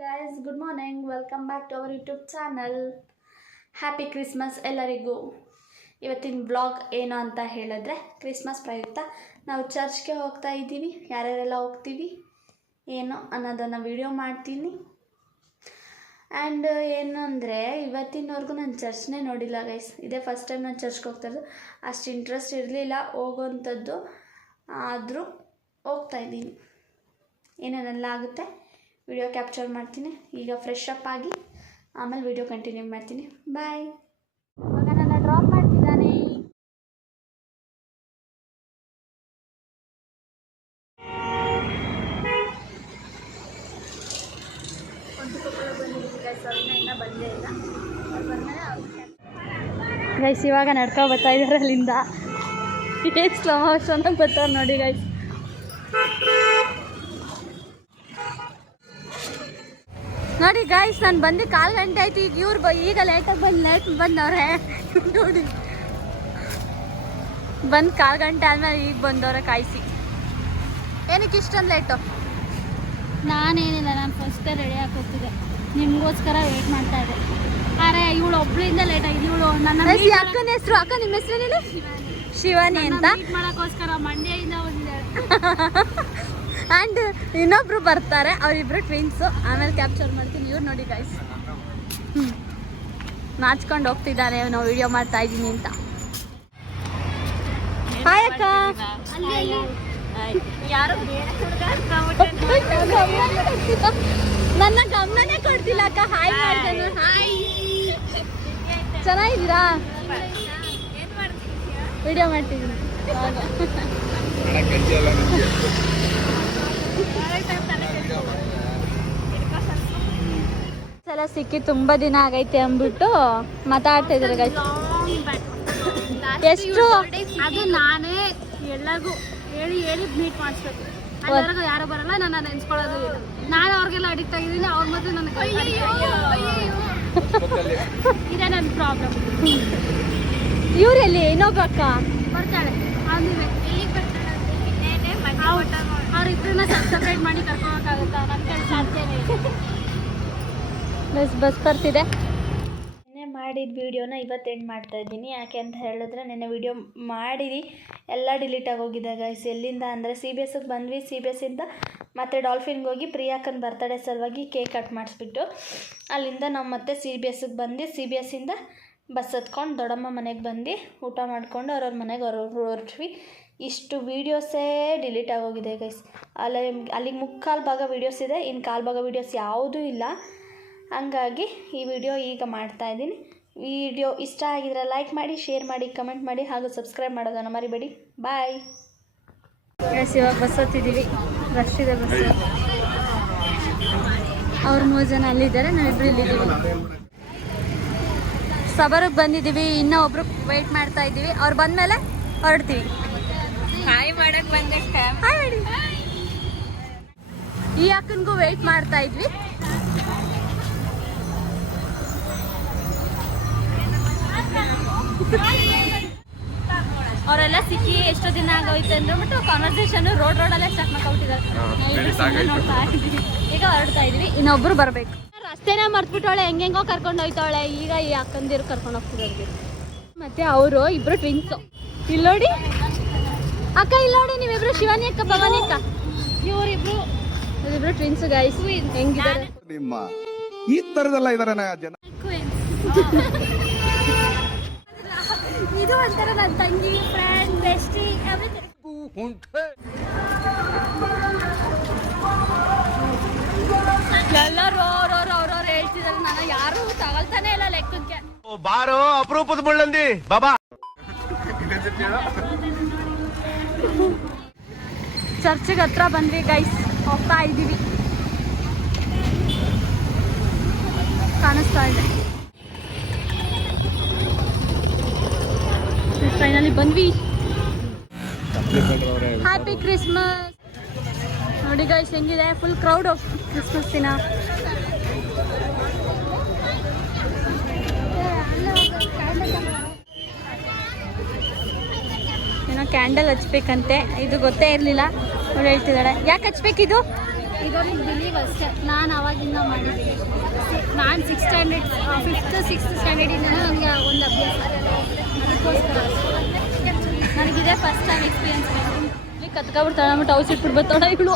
guys, good morning. Welcome back to our YouTube channel. Happy Christmas ಎಲ್ಲರಿಗೂ. ಇವತ್ತಿನ vlog ಏನು ಅಂತ ಹೇಳಿದ್ರೆ ಕ್ರಿಸ್ಮಸ್ ಪ್ರಯುಕ್ತ ನಾವು ಚರ್ಚ್ಗೆ ಹೋಗ್ತಾ ಇದ್ದೀವಿ. ಯಾರ್ಯಾರೆಲ್ಲ ಹೋಗ್ತೀವಿ ಏನು ಅನ್ನೋದನ್ನು ವಿಡಿಯೋ ಮಾಡ್ತೀನಿ. ಆ್ಯಂಡ್ ಏನು ಅಂದರೆ ಇವತ್ತಿನವರೆಗೂ ನಾನು ಚರ್ಚ್ನೇ ನೋಡಿಲ್ಲ ಗೈಸ್. ಇದೇ ಫಸ್ಟ್ ಟೈಮ್ ನಾನು ಚರ್ಚ್ಗೆ ಹೋಗ್ತಾ ಇರೋದು. ಅಷ್ಟು ಇಂಟ್ರೆಸ್ಟ್ ಇರಲಿಲ್ಲ ಹೋಗೋವಂಥದ್ದು, ಆದರೂ ಹೋಗ್ತಾಯಿದ್ದೀನಿ. ಏನೇನೆಲ್ಲ ಆಗುತ್ತೆ ವಿಡಿಯೋ ಕ್ಯಾಪ್ಚರ್ ಮಾಡ್ತೀನಿ. ಈಗ ಫ್ರೆಶ್ ಅಪ್ ಆಗಿ ಆಮೇಲೆ ವಿಡಿಯೋ ಕಂಟಿನ್ಯೂ ಮಾಡ್ತೀನಿ. ಬಾಯ್. ಇವಾಗ ನನ್ನ ಡ್ರಾಪ್ ಮಾಡ್ತಿದ್ದಾನೆ. ಗೈಸ್ ಇವಾಗ ನಡ್ಕೊ ಬರ್ತಾ ಇದ್ದಾರೆ ಅಲ್ಲಿಂದ. ಏನು ಸ್ಲೋ ಮೋಷನ್ ಬರ್ತಾರೆ ನೋಡಿ ಗೈಸ್. ನೋಡಿ ಗೈಸ್, ನಾನು ಬಂದು 1/4 ಗಂಟೆ ಆಯ್ತು. ಈಗ ಇವ್ರು ಈಗ ಲೇಟ್ ಬಂದವ್ರೆ ನೋಡಿ. ಬಂದು 1/4 ಗಂಟೆ ಆದ್ಮೇಲೆ ಈಗ ಬಂದವ್ರೆ ಕಾಯಿಸಿ. ಏನಕ್ಕೆ ಇಷ್ಟೊಂದು ಲೇಟು? ನಾನೇನಿಲ್ಲ, ನಾನು ಫಸ್ಟೇ ರೆಡಿ ಆಗಿ ಹೋಗ್ತಿದ್ದೆ, ನಿಮಗೋಸ್ಕರ ವೇಟ್ ಮಾಡ್ತಾ ಇದ್ದೆ. ಅರೆ ಇವಳು ಒಬ್ಳಿಂದ ಲೇಟ್ ಆಗಿದೆ. ಇವಳು ನನ್ನ ಅಕ್ಕನ ಹೆಸರು, ಅಕ್ಕ ನಿಮ್ಮ ಹೆಸರು ಹೇಳಿ? ಶಿವಾನಿ ಅಂತ. ಮೀಟ್ ಮಾಡೋಕ್ಕೋಸ್ಕರ ಮಂಡ್ಯದಿಂದ ಬಂದಿದೆ. ಆ್ಯಂಡ್ ಇನ್ನೊಬ್ರು ಬರ್ತಾರೆ, ಅವರಿಬ್ರು ಟ್ವಿನ್ಸು. ಆಮೇಲೆ ಕ್ಯಾಪ್ಚರ್ ಮಾಡ್ತೀನಿ. ಇವ್ರು ನೋಡಿ ಗೈಸ್ ನಾಚ್ಕೊಂಡು ಹೋಗ್ತಿದ್ದಾರೆ ನಾವು ವಿಡಿಯೋ ಮಾಡ್ತಾ ಇದ್ದೀನಿ ಅಂತ. ಹಾಯ್ ಅಕ್ಕ. ನನ್ನ ಗಮನನೇ ಕೊಡ್ತಿಲ್ಲ ಅಕ್ಕ. ಹಾಯ್ ಮಾಡ್ತಾನೆ. ಹಾಯ್, ಚೆನ್ನಾಗಿದ್ದೀರಾ? ವಿಡಿಯೋ ಮಾಡ್ತಿದ್ದೀನಿ. ಸಲ ಸಿಕ್ಕಿ ತುಂಬಾ ದಿನ ಆಗೈತೆ ಅಂದ್ಬಿಟ್ಟು ಮಾತಾಡ್ತಾ ಇದ್ದಾರೆ ಗೈಸ್. ಎಷ್ಟು ಅದು ನಾನೇ ಎಲ್ಲರಿಗೂ ಹೇಳಿ ಮೀಟ್ ಮಾಡಿಸ್ಬೇಕು. ಎಲ್ಲರಿಗೂ ಯಾರು ಬರಲ್ಲ, ನನ್ನ ನೆನ್ಸ್ಕೊಳ್ಳೋದು ಇಲ್ಲ. ನಾನು ಅವ್ರಿಗೆಲ್ಲ ಅಡಿಕ್ಟ್ ಆಗಿದ್ದೀನಿ, ಅವ್ರ ಮತ್ತೆ ನನಗೆ ಇದೇ ನನ್ನ ಪ್ರಾಬ್ಲಮ್. ಇವರೆಲ್ಲಿ ಇನ್ನೊಬ್ಬ ಅಕ್ಕ ಬರ್ತಾಳೆ, ಅವ್ರಿಬ್ಬರನ್ನ ಸಬ್ಸ್ಕ್ರೈಬ್ ಮಾಡಿ ಕರ್ಕೊಳಕ್ಕಾಗುತ್ತಾ? ನನ್ನ ಕೈ ಸಾಧ್ಯನೇ ಇಲ್ಲ. ಬಸ್ ಬರ್ತಿದೆ. ನೆನ್ನೆ ಮಾಡಿದ ವೀಡಿಯೋನ ಇವತ್ತು ಎಂಡ್ ಮಾಡ್ತಾ ಇದ್ದೀನಿ. ಯಾಕೆ ಅಂತ ಹೇಳಿದ್ರೆ ನೆನ್ನೆ ವೀಡಿಯೋ ಮಾಡಿದ್ದು ಎಲ್ಲ ಡಿಲೀಟ್ ಆಗೋಗಿದೆ ಗೈಸ್. ಎಲ್ಲಿಂದ ಅಂದರೆ CBSಗೆ ಬಂದ್ವಿ. CBSಯಿಂದ ಮತ್ತೆ ಡಾಲ್ಫಿನ್ಗೆ ಹೋಗಿ ಪ್ರಿಯಾಕನ ಬರ್ತಡೇ ಸಲುವಾಗಿ ಕೇಕ್ ಕಟ್ ಮಾಡಿಸ್ಬಿಟ್ಟು ಅಲ್ಲಿಂದ ನಾವು ಮತ್ತೆ CBSಗೆ ಬಂದು CBSಯಿಂದ ಬಸ್ ಹತ್ಕೊಂಡು ದೊಡ್ಡಮ್ಮ ಮನೆಗೆ ಬಂದು ಊಟ ಮಾಡಿಕೊಂಡು ಅವ್ರವ್ರ ಮನೆಗೆ ಹೊರಟ್ವಿ. ಇಷ್ಟು ವೀಡಿಯೋಸೇ ಡಿಲೀಟ್ ಆಗೋಗಿದೆ ಗೈಸ್. ಅಲ್ಲಿಗೆ 3/4 ಭಾಗ ವೀಡಿಯೋಸ್ ಇದೆ, ಇನ್ನು 1/4 ಭಾಗ ವೀಡಿಯೋಸ್ ಯಾವುದೂ ಇಲ್ಲ. ಹಂಗಾಗಿ ಈ ವಿಡಿಯೋ ಈಗ ಮಾಡ್ತಾಯಿದ್ದೀನಿ. ವಿಡಿಯೋ ಇಷ್ಟ ಆಗಿದ್ರೆ ಲೈಕ್ ಮಾಡಿ, ಶೇರ್ ಮಾಡಿ, ಕಮೆಂಟ್ ಮಾಡಿ, ಹಾಗೂ ಸಬ್ಸ್ಕ್ರೈಬ್ ಮಾಡೋದನ್ನು ಮರಿಬೇಡಿ. Bye guys. ಇವಾಗ ಬಸ್ ಹತ್ತಿದ್ದೀವಿ. ರಶ್ ಇದೆ ಬಸ್. ಅವ್ರು 3 ಜನ ಅಲ್ಲಿದ್ದಾರೆ, ನಾವಿಬ್ಬರು ಇಲ್ಲಿದ್ದೀವಿ. ಸಬರ್ಗೆ ಬಂದಿದ್ದೀವಿ. ಇನ್ನೂ ಒಬ್ರು ವೆಯ್ಟ್ ಮಾಡ್ತಾ ಇದ್ದೀವಿ. ಅವ್ರು ಬಂದಮೇಲೆ ಹೊರಡ್ತೀವಿ. ಹಾಯ್ ಮಾಡಕ್ಕೆ ಬಂದೆ. ಹಾಯ್ ಮಾಡಿ. ಈ ಅಕ್ಕನಿಗೂ ವೆಯ್ಟ್ ಮಾಡ್ತಾ ಇದ್ವಿ. ಅವರೆಲ್ಲ ಸಿಕ್ಕಿ ಎಷ್ಟೋ ದಿನ ಆಗೋಯ್ತು ಅಂದ್ಬಿಟ್ಟು ಕಾನ್ವರ್ಸೇಷನ್ ರೋಡಲ್ಲೇ ಸ್ಟಾರ್ಟ್ ಮಾಡ್ಕೊಬಿಟ್ಟಿದ್ದಾರೆ. ಈಗ ಹೊರಡ್ತಾ ಇದ್ವಿ. ಇನ್ನೊಬ್ರು ಬರಬೇಕು. ರಸ್ತೆನ ಮರ್ತ್ಬಿಟ್ಟವಳೆ, ಹೆಂಗೆಂಗೋ ಕರ್ಕೊಂಡು ಹೋಯ್ತಾವಳೆ. ಈಗ ಈ ಅಕ್ಕಂದಿರು ಕರ್ಕೊಂಡು ಹೋಗ್ತಿರೋದು. ಮತ್ತೆ ಅವರು ಇಬ್ರು ಟ್ವಿನ್ಸು. ಇಲ್ಲಿ ನೋಡಿ ಅಕ್ಕ, ಇಲ್ಲಿ ನೋಡಿ ನೀವಿಬ್ರು ಶಿವಾನಿ ಅಕ್ಕ, ಭವಾನಿ ಅಕ್ಕ. ಇವರಿಬ್ರು ಟ್ವಿನ್ಸ್ ಗೈಸ್. ಹೆಂಗಿದ್ದಾರೆ ನಿಮ್ಮ ಈ ತರದೆಲ್ಲ ಇದಾರೆ ಜನ. ಇದು ಒಂಥರ ನನ್ನ ತಂಗಿ, ಫ್ರೆಂಡ್, ಬೆಸ್ಟಿ, ಎವ್ರಿಥಿಂಗ್. ಎಲ್ಲರೂ ಅವ್ರವ್ರು ಹೇಳ್ತಿದ್ದಾರೆ. ನಾನು ಯಾರು ತಗೊಳ್ತಾನೆ ಇಲ್ಲ ಲೆಕ್ಕಕ್ಕೆ. ಬಾರೋ ಅಪರೂಪದ ಮುಳ್ಳಂದಿ ಬಾಬಾ. ಚರ್ಚಿಗೆ ಹತ್ರ ಬಂದ್ವಿ ಗೈಸ್. ಹೋಗ್ತಾ ಇದ್ದೀವಿ. ಕಾಣಿಸ್ತಾ ಇದೆ. ಫೈನಲಿ ಬಂದ್ವಿ. Happy Christmas. ನೋಡಿ ಗೈಸ್ ಹೆಂಗಿದೆ, ಫುಲ್ ಕ್ರೌಡ್ ಕ್ರಿಸ್ಮಸ್ ದಿನ. ಏನೋ ಕ್ಯಾಂಡಲ್ ಹಚ್ಬೇಕಂತೆ, ಇದು ಗೊತ್ತೇ ಇರಲಿಲ್ಲ. ಅವ್ರು ಹೇಳ್ತಿದ್ದಾಳೆ. ಯಾಕೆ ಹಚ್ಬೇಕಿದು? ಇದೊಂದು ಬಿಲೀವ್ ಅಷ್ಟೇ. ನಾನು ಅವಾಗಿಂದ ಮಾಡಿದ್ದೀನಿ. ನಾನು 5th ಸ್ಟ್ಯಾಂಡರ್ಡಿಂದ ನನಗೆ ಒಂದು ಅಭ್ಯಾಸ, ಅದಕ್ಕೋಸ್ಕರ ನನಗಿದೆ ಫಸ್ಟ್ ಟೈಮ್ ಎಕ್ಸ್ಪೀರಿಯನ್ಸ್. ಇಲ್ಲಿ ಕತ್ಕೊಬಿಡ್ತಾಳೆ ಅಂದ್ಬಿಟ್ಟು ಔಷಧಿ ಇಟ್ಬಿಡ್ತಾಳ ಇವಳು.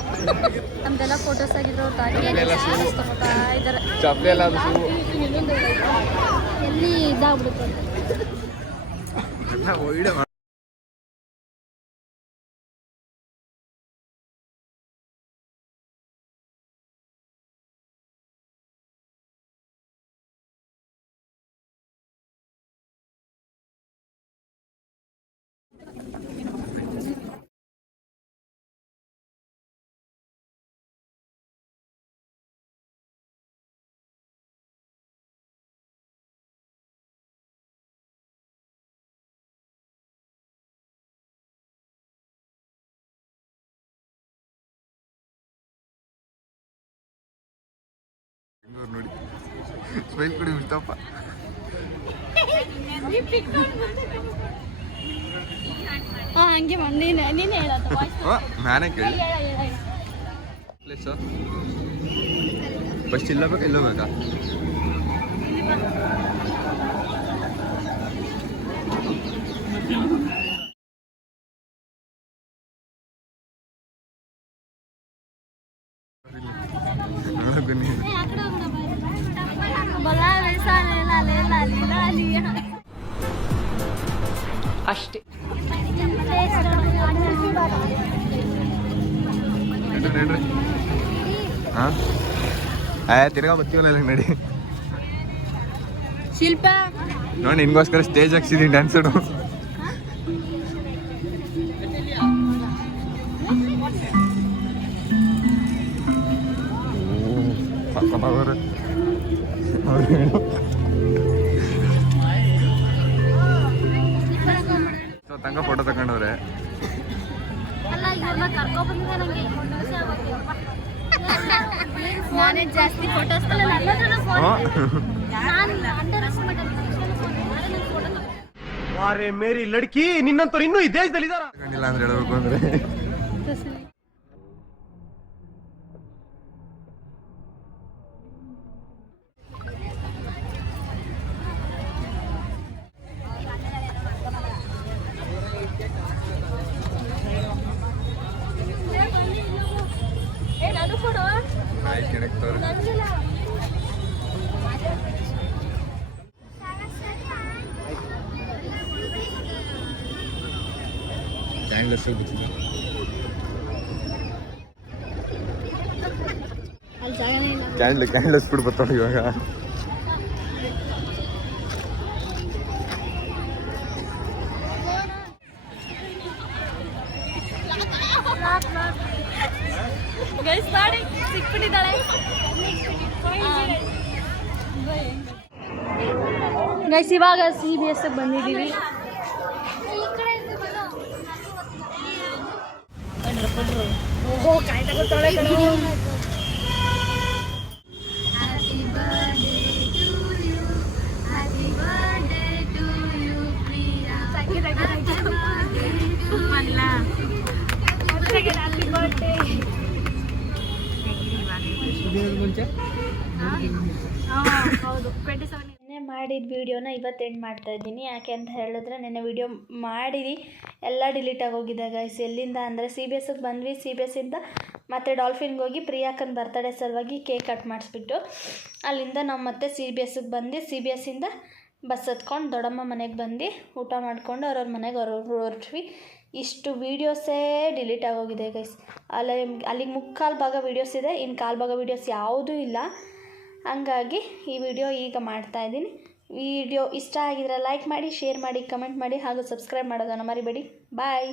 ನಮ್ದೆಲ್ಲ ಫೋಟೋಸ್ ಆಗಿದ್ರು ತಗೋತಾ ಇದ್ದಾರೆ. ಎಲ್ಲಿ ಇದಾಗ್ಬಿಡುತ್ತೆ. ನೋಡಿ ಸ್ಮೈಲ್ ಕೊಡಿ ಬಿಡ್ತಪ್ಪ. ಹಂಗೆ ನೀನು ಹೇಳೋದು ನಾನೇ ಕೇಳಿ ಪ್ಲೇಸು ಫಸ್ಟ್ ಇಲ್ಲ ಬೇಕಾ ಇಲ್ಲೋ ಬೇಕಾ? ಅಷ್ಟೇ. ಹಾಂ ತಿರ್ಗಾ ಬರ್ತೀವಲ್ಲ ನಡಿ. ಶಿಲ್ಪ ನೋಡಿ ನಿನ್ಗೋಸ್ಕರ ಸ್ಟೇಜ್ ಹಾಕ್ಸಿದೀನಿ ಡ್ಯಾನ್ಸರು. ತಂಗ ಫೋಟೋ ತಗೊಂಡವ್ರೆ. ನಾನೇ ಜಾಸ್ತಿ ಫೋಟೋಸ್ ಅರೆ ಮೇರಿ ಲಡ್ಕಿ, ನಿನ್ನಂತವ್ರು ಇನ್ನೂ ಈ ದೇಶದಲ್ಲಿ ಇದಾರ? ತಗೊಂಡಿಲ್ಲ ಅಂದ್ರೆ ಹೇಳಬೇಕು ಅಂದ್ರೆ ಕ್ಯಾಂಡ್ಲ್ ಹಚ್ಬಿಟ್ಟು ಬರ್ತಾವೆ ಇವಾಗ. ಗೈಸ್ ಇವಾಗ CBS ಬಂದಿದ್ದೀವಿ. ನೆನ್ನೆ ಮಾಡಿದ ವೀಡಿಯೋನ ಇವತ್ತು ಎಂಡ್ ಮಾಡ್ತಾ ಇದ್ದೀನಿ. ಯಾಕೆ ಅಂತ ಹೇಳಿದ್ರೆ ನೆನ್ನೆ ವೀಡಿಯೋ ಮಾಡಿದ್ದು ಎಲ್ಲ ಡಿಲೀಟ್ ಆಗೋಗಿದೆ ಗೈಸ್. ಎಲ್ಲಿಂದ ಅಂದರೆ CBSಗೆ ಬಂದ್ವಿ. CBSಯಿಂದ ಮತ್ತು ಡಾಲ್ಫಿನ್ಗೆ ಹೋಗಿ ಪ್ರಿಯಾಕನ ಬರ್ತಡೇ ಸಲುವಾಗಿ ಕೇಕ್ ಕಟ್ ಮಾಡಿಸ್ಬಿಟ್ಟು ಅಲ್ಲಿಂದ ನಾವು ಮತ್ತೆ CBSಗೆ ಬಂದು CBSಯಿಂದ ಬಸ್ ಹತ್ಕೊಂಡು ದೊಡ್ಡಮ್ಮ ಮನೆಗೆ ಬಂದು ಊಟ ಮಾಡಿಕೊಂಡು ಅವ್ರವ್ರ ಮನೆಗೆ ಹೊರಟ್ವಿ. ಇಷ್ಟು ವೀಡಿಯೋಸೇ ಡಿಲೀಟ್ ಆಗೋಗಿದೆ ಗೈಸ್. ಅಲ್ಲಿಗೆ ಮುಕ್ಕಾಲು ಭಾಗ ವೀಡಿಯೋಸ್ ಇದೆ, ಇನ್ನು ಕಾಲು ಭಾಗ ವೀಡಿಯೋಸ್ ಯಾವುದೂ ಇಲ್ಲ. ಹಂಗಾಗಿ ಈ ವಿಡಿಯೋ ಈಗ ಮಾಡ್ತಾಯಿದ್ದೀನಿ. ವಿಡಿಯೋ ಇಷ್ಟ ಆಗಿದ್ರೆ ಲೈಕ್ ಮಾಡಿ, ಶೇರ್ ಮಾಡಿ, ಕಮೆಂಟ್ ಮಾಡಿ ಹಾಗೂ ಸಬ್ಸ್ಕ್ರೈಬ್ ಮಾಡೋದನ್ನು ಮರಿಬೇಡಿ. ಬಾಯ್.